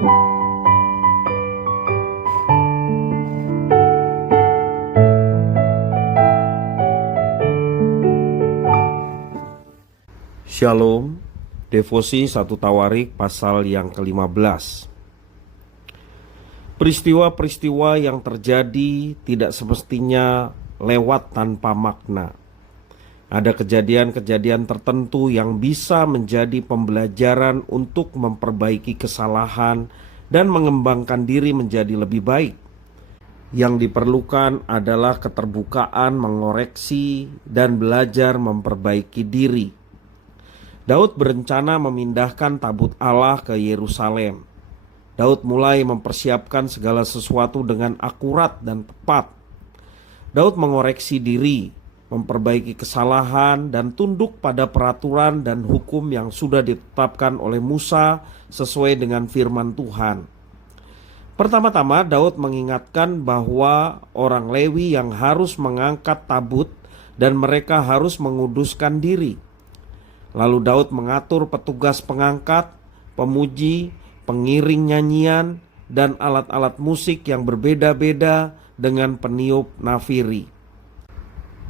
Shalom, Devosi 1 Tawarik pasal yang ke-15. Peristiwa-peristiwa yang terjadi tidak semestinya lewat tanpa makna. Ada kejadian-kejadian tertentu yang bisa menjadi pembelajaran untuk memperbaiki kesalahan dan mengembangkan diri menjadi lebih baik. Yang diperlukan adalah keterbukaan mengoreksi dan belajar memperbaiki diri. Daud berencana memindahkan tabut Allah ke Yerusalem. Daud mulai mempersiapkan segala sesuatu dengan akurat dan tepat. Daud mengoreksi diri, memperbaiki kesalahan, dan tunduk pada peraturan dan hukum yang sudah ditetapkan oleh Musa sesuai dengan firman Tuhan. Pertama-tama Daud mengingatkan bahwa orang Lewi yang harus mengangkat tabut dan mereka harus menguduskan diri. Lalu Daud mengatur petugas pengangkat, pemuji, pengiring nyanyian, dan alat-alat musik yang berbeda-beda dengan peniup nafiri.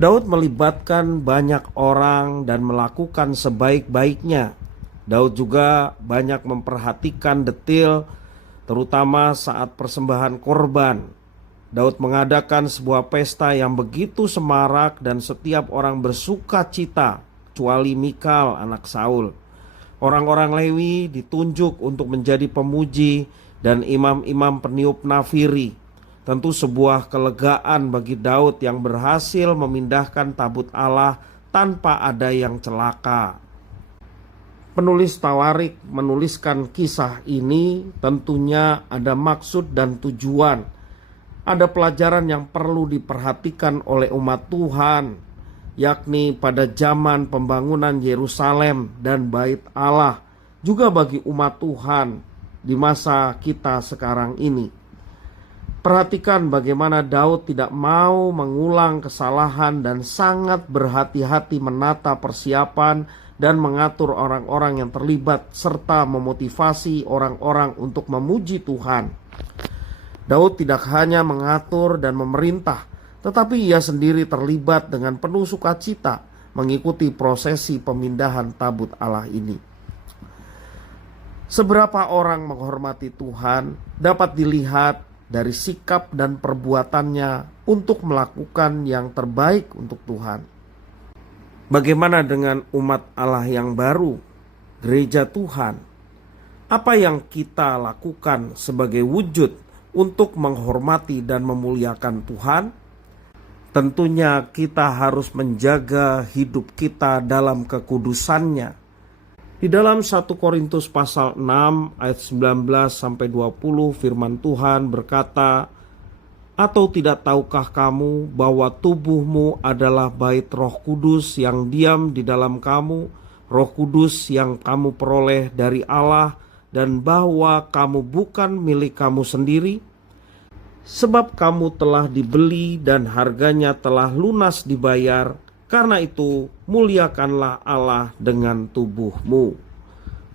Daud melibatkan banyak orang dan melakukan sebaik-baiknya. Daud juga banyak memperhatikan detail, terutama saat persembahan korban. Daud mengadakan sebuah pesta yang begitu semarak dan setiap orang bersuka cita, kecuali Mikal anak Saul. Orang-orang Lewi ditunjuk untuk menjadi pemuji dan imam-imam peniup nafiri. Tentu sebuah kelegaan bagi Daud yang berhasil memindahkan tabut Allah tanpa ada yang celaka. Penulis Tawarik menuliskan kisah ini tentunya ada maksud dan tujuan. Ada pelajaran yang perlu diperhatikan oleh umat Tuhan, yakni pada zaman pembangunan Yerusalem dan Bait Allah, juga bagi umat Tuhan di masa kita sekarang ini. Perhatikan bagaimana Daud tidak mau mengulang kesalahan dan sangat berhati-hati menata persiapan dan mengatur orang-orang yang terlibat serta memotivasi orang-orang untuk memuji Tuhan. Daud tidak hanya mengatur dan memerintah, tetapi ia sendiri terlibat dengan penuh sukacita mengikuti prosesi pemindahan tabut Allah ini. Seberapa orang menghormati Tuhan dapat dilihat dari sikap dan perbuatannya untuk melakukan yang terbaik untuk Tuhan. Bagaimana dengan umat Allah yang baru, gereja Tuhan? Apa yang kita lakukan sebagai wujud untuk menghormati dan memuliakan Tuhan? Tentunya kita harus menjaga hidup kita dalam kekudusannya. Di dalam 1 Korintus pasal 6 ayat 19-20 firman Tuhan berkata, "Atau tidak tahukah kamu bahwa tubuhmu adalah bait Roh Kudus yang diam di dalam kamu, Roh Kudus yang kamu peroleh dari Allah, dan bahwa kamu bukan milik kamu sendiri? Sebab kamu telah dibeli dan harganya telah lunas dibayar. Karena itu muliakanlah Allah dengan tubuhmu."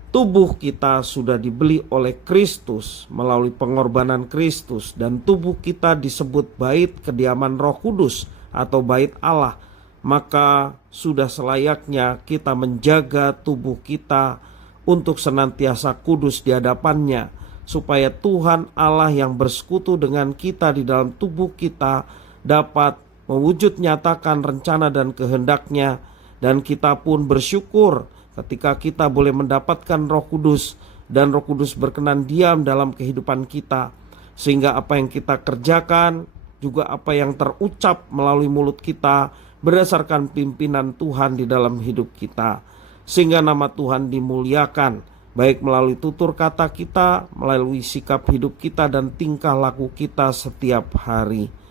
Tubuh kita sudah dibeli oleh Kristus melalui pengorbanan Kristus, dan tubuh kita disebut bait kediaman Roh Kudus atau bait Allah. Maka sudah selayaknya kita menjaga tubuh kita untuk senantiasa kudus di hadapannya, supaya Tuhan Allah yang bersekutu dengan kita di dalam tubuh kita dapat mewujud nyatakan rencana dan kehendaknya, dan kita pun bersyukur ketika kita boleh mendapatkan Roh Kudus dan Roh Kudus berkenan diam dalam kehidupan kita, sehingga apa yang kita kerjakan juga apa yang terucap melalui mulut kita berdasarkan pimpinan Tuhan di dalam hidup kita, sehingga nama Tuhan dimuliakan baik melalui tutur kata kita, melalui sikap hidup kita dan tingkah laku kita setiap hari.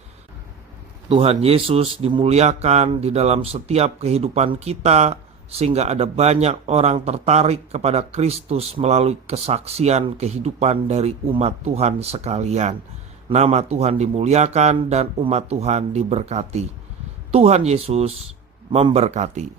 Tuhan Yesus dimuliakan di dalam setiap kehidupan kita, sehingga ada banyak orang tertarik kepada Kristus melalui kesaksian kehidupan dari umat Tuhan sekalian. Nama Tuhan dimuliakan dan umat Tuhan diberkati. Tuhan Yesus memberkati.